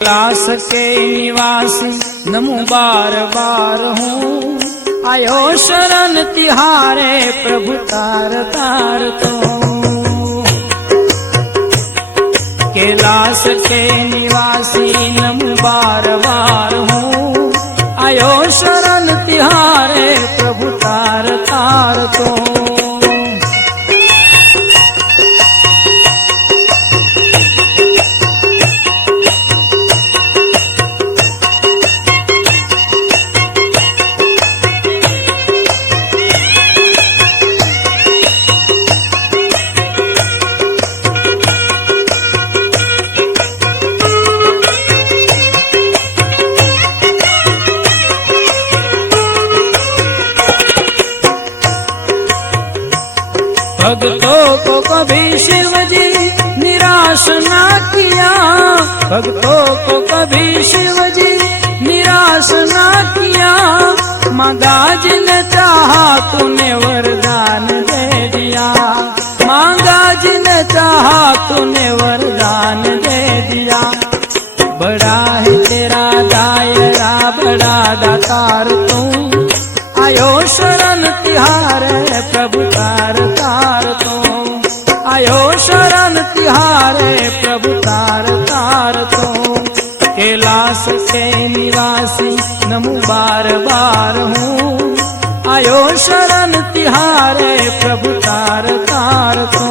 कैलाश के निवासी नमो बार बार हूँ, आयो शरण तिहारे प्रभु तार तार तो। कैलाश के निवासी नमो बार बार हूँ, आयो शरण तिहारे प्रभु तार तार तो। भक्तों को कभी शिव जी निराश ना किया, भक्तों को कभी शिव जी निराश ना किया। मांगा जिने चाहा तूने वरदान दे दिया, मांगा जिने चाहा तूने वरदान दे दिया। बड़ा है तेरा दायरा बड़ा दातार तू, आयो शरण तिहारे प्रभु तार तार तो। आयो शरण तिहारे प्रभु तार तार तो। कैलाश के निवासी नमो बार बार हूँ, आयो शरण तिहारे प्रभु तार तार तो।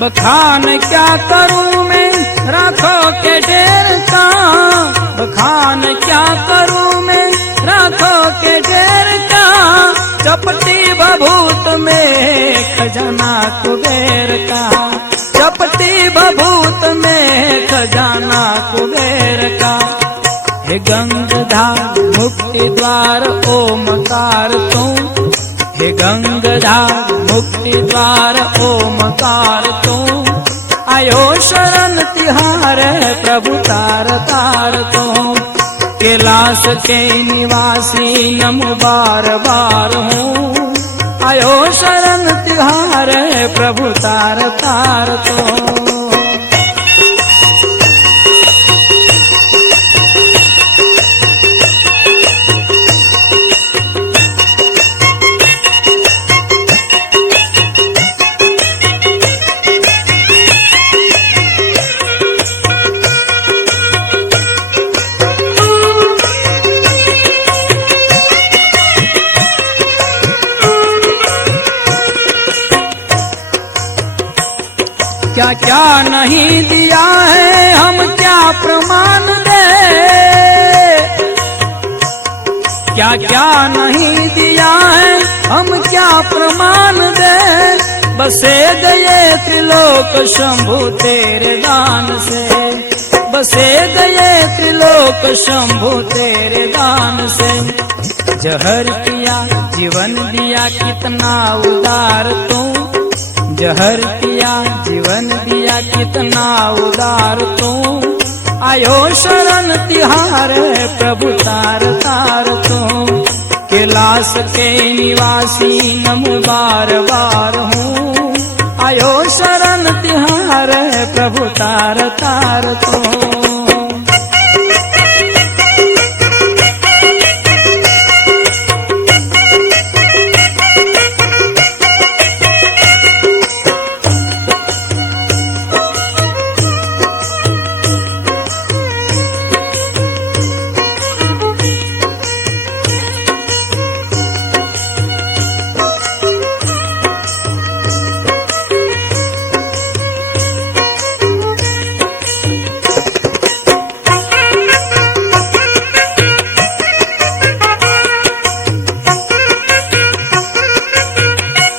बखान क्या करूं मैं राखों के ढेर का, बखान क्या करूं मैं राखों के ढेर का। चपटी बभूत में खजाना कुबेर का, चपटी बभूत में खजाना कुबेर का। हे गंगाधार मुक्ति द्वार ओमकार तू, हे गंगाधार मुक्ति द्वार ओमकार तू। आयो शरण तिहारे प्रभु तार तार तो। कैलाश के निवासी नमो बार बार हूँ, आयो शरण तिहारे प्रभु तार तार तो। क्या क्या नहीं दिया है हम क्या प्रमाण दे, क्या क्या नहीं दिया है हम क्या प्रमाण दे। बसे गए त्रिलोक शंभु तेरे दान से, बसे गए त्रिलोक शंभु तेरे दान से। जहर किया जीवन दिया कितना उदार तू, जहर किया जीवन दिया कितना उदार तू। आयो शरण तिहारे प्रभु तार तार तो। कैलाश के निवासी नमो बार बार हूँ, आयो शरण तिहारे प्रभु तार तार तो।